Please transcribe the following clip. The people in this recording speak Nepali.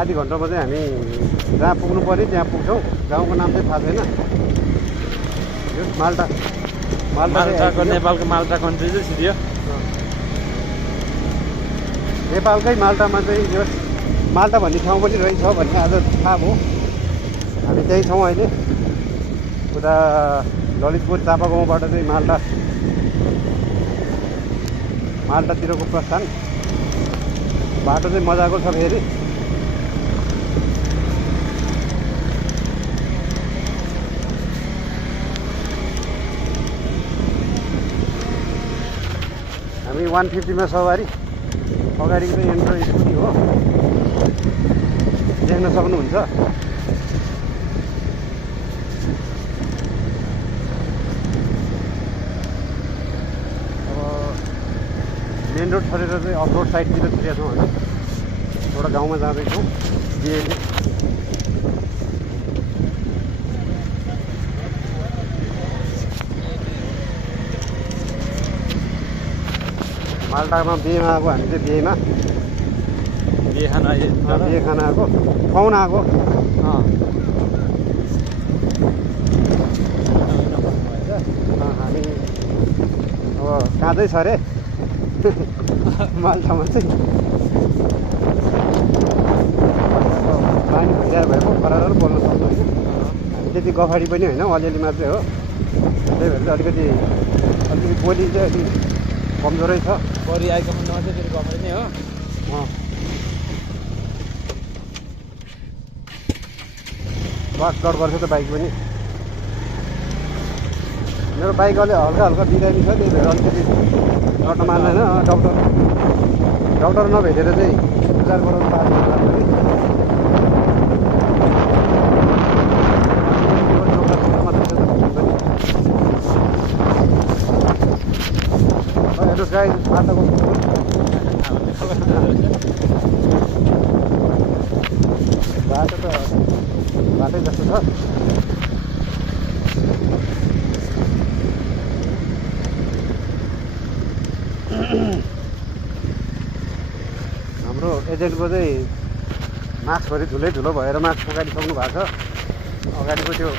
आधी घन्टामा चाहिँ हामी जहाँ पुग्नु पर्यो त्यहाँ पुग्छौँ। गाउँको नाम चाहिँ थाहा छैन। यो माल्टा माल्टाको नेपालको माल्टा कन्ट्री चाहिँ सिधियो। नेपालकै माल्टामा चाहिँ यो माल्टा भन्ने ठाउँ पनि रहेछ भन्ने आज थाहा भयो। हामी त्यही छौँ अहिले। उता ललितपुर चापागाउँबाट चाहिँ माल्टातिरको प्रस्थान। बाटो चाहिँ मजाको छ फेरि। हामी 150 मा सवारी। अगाडिको चाहिँ एन्ड्रो स्कुटी हो, देख्न सक्नुहुन्छ। अब मेन रोड छोडेर चाहिँ अफ रोड साइडतिर छिरेका छौँ हामी। एउटा गाउँमा जाँदैछौँ। माल्टामा बिहेमा आएको हामी चाहिँ बिहे खान आयो। बिहे खान आएको, खुवाउन आएको। हामी अब काँदै छ अरे माल्टामा चाहिँ। पानी भइरहेको भएको खरारो बोल्न सक्छौँ होइन। हामी त्यति गफाडी पनि होइन, अलिअलि मात्रै हो। त्यही भएर चाहिँ अलिकति बोली चाहिँ अलिक कमजोरै छ। बढी आइकमा चाहिँ फेरि गफाडी नै हो। डट गर्छ त बाइक पनि। मेरो बाइक अलि हल्का हल्का बिरामी छ, त्यही भएर अलिकति डट्न मान्दैन। डक्टर नभेटेर चाहिँ उपचार गराउनु पार्छ। गाई बाटोको बाटो त बाटै जस्तो छ। हाम्रो एजेन्टको चाहिँ मास्कभरि धुलै धुलो भएर मास्क पगाडिसक्नु भएको छ। अगाडिको त्यो